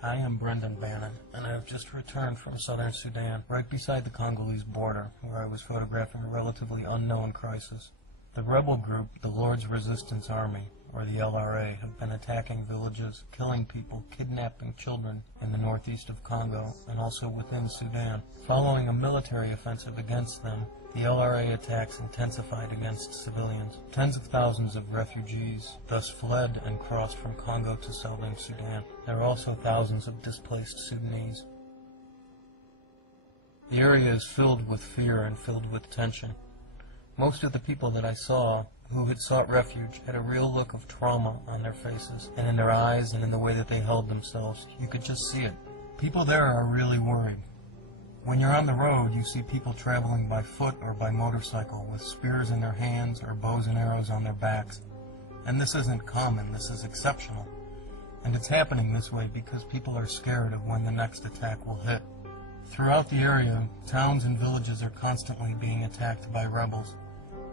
I am Brendan Bannon, and I have just returned from southern Sudan, right beside the Congolese border, where I was photographing a relatively unknown crisis. The rebel group, the Lord's Resistance Army, or the LRA, have been attacking villages, killing people, kidnapping children in the northeast of Congo, and also within Sudan. Following a military offensive against them, the LRA attacks intensified against civilians. Tens of thousands of refugees thus fled and crossed from Congo to southern Sudan. There are also thousands of displaced Sudanese. The area is filled with fear and filled with tension. Most of the people that I saw who had sought refuge had a real look of trauma on their faces, and in their eyes and in the way that they held themselves. You could just see it. People there are really worried. When you're on the road, you see people traveling by foot or by motorcycle with spears in their hands or bows and arrows on their backs. And this isn't common, this is exceptional. And it's happening this way because people are scared of when the next attack will hit. Throughout the area, towns and villages are constantly being attacked by rebels.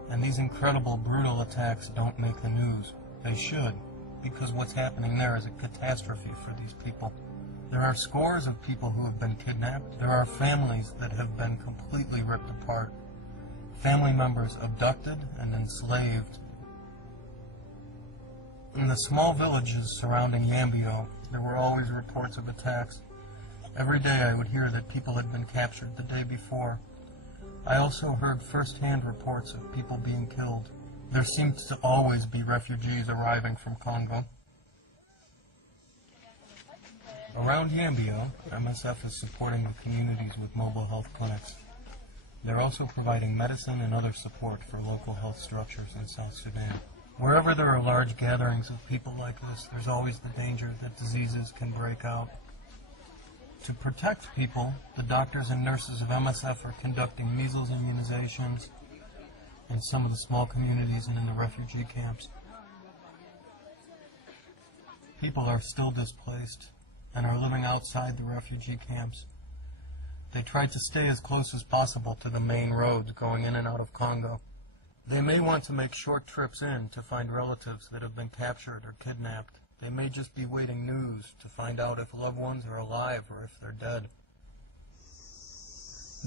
And these incredible, brutal attacks don't make the news. They should, because what's happening there is a catastrophe for these people. There are scores of people who have been kidnapped. There are families that have been completely ripped apart. Family members abducted and enslaved. In the small villages surrounding Yambio, there were always reports of attacks. Every day I would hear that people had been captured the day before. I also heard first-hand reports of people being killed. There seemed to always be refugees arriving from Congo. Around Yambio, MSF is supporting the communities with mobile health clinics. They're also providing medicine and other support for local health structures in South Sudan. Wherever there are large gatherings of people like this, there's always the danger that diseases can break out. To protect people, the doctors and nurses of MSF are conducting measles immunizations in some of the small communities and in the refugee camps. People are still displaced and are living outside the refugee camps. They try to stay as close as possible to the main roads going in and out of Congo. They may want to make short trips in to find relatives that have been captured or kidnapped. They may just be waiting news to find out if loved ones are alive or if they're dead.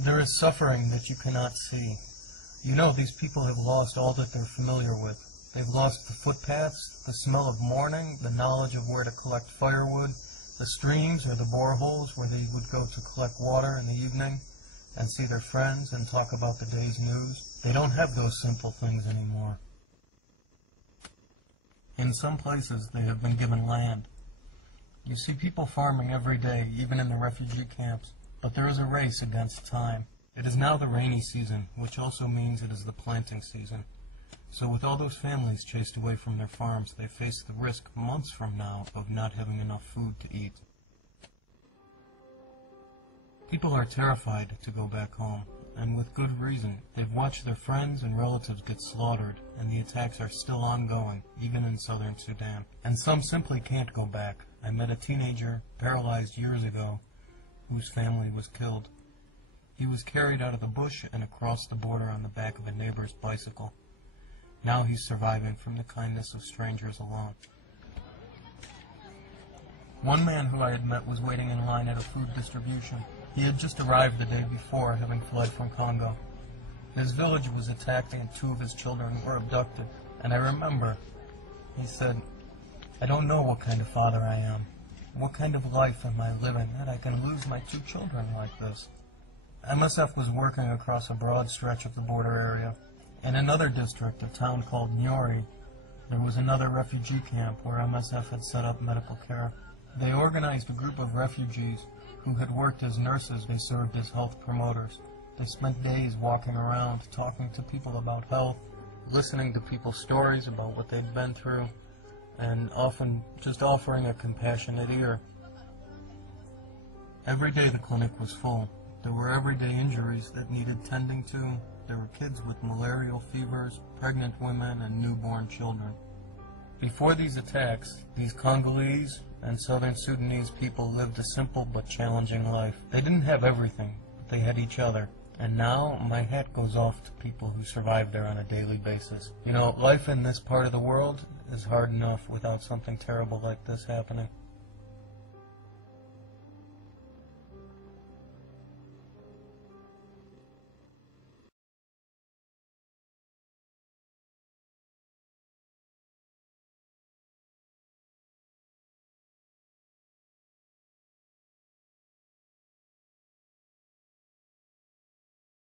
There is suffering that you cannot see. You know, these people have lost all that they're familiar with. They've lost the footpaths, the smell of morning, the knowledge of where to collect firewood, the streams or the boreholes where they would go to collect water in the evening and see their friends and talk about the day's news. They don't have those simple things anymore. In some places, they have been given land. You see people farming every day, even in the refugee camps, but there is a race against time. It is now the rainy season, which also means it is the planting season. So with all those families chased away from their farms, they face the risk months from now of not having enough food to eat. People are terrified to go back home, and with good reason. They've watched their friends and relatives get slaughtered, and the attacks are still ongoing, even in southern Sudan. And some simply can't go back. I met a teenager, paralyzed years ago, whose family was killed. He was carried out of the bush and across the border on the back of a neighbor's bicycle. Now he's surviving from the kindness of strangers alone. One man who I had met was waiting in line at a food distribution. He had just arrived the day before, having fled from Congo. His village was attacked and 2 of his children were abducted. And I remember, he said, "I don't know what kind of father I am. What kind of life am I living that I can lose my 2 children like this?" MSF was working across a broad stretch of the border area. In another district, a town called Nyori, there was another refugee camp where MSF had set up medical care. They organized a group of refugees who had worked as nurses. They served as health promoters. They spent days walking around, talking to people about health, listening to people's stories about what they'd been through, and often just offering a compassionate ear. Every day the clinic was full. There were everyday injuries that needed tending to. There were kids with malarial fevers, pregnant women, and newborn children. Before these attacks, these Congolese and southern Sudanese people lived a simple but challenging life. They didn't have everything, but they had each other. And now my hat goes off to people who survive there on a daily basis. You know, life in this part of the world is hard enough without something terrible like this happening.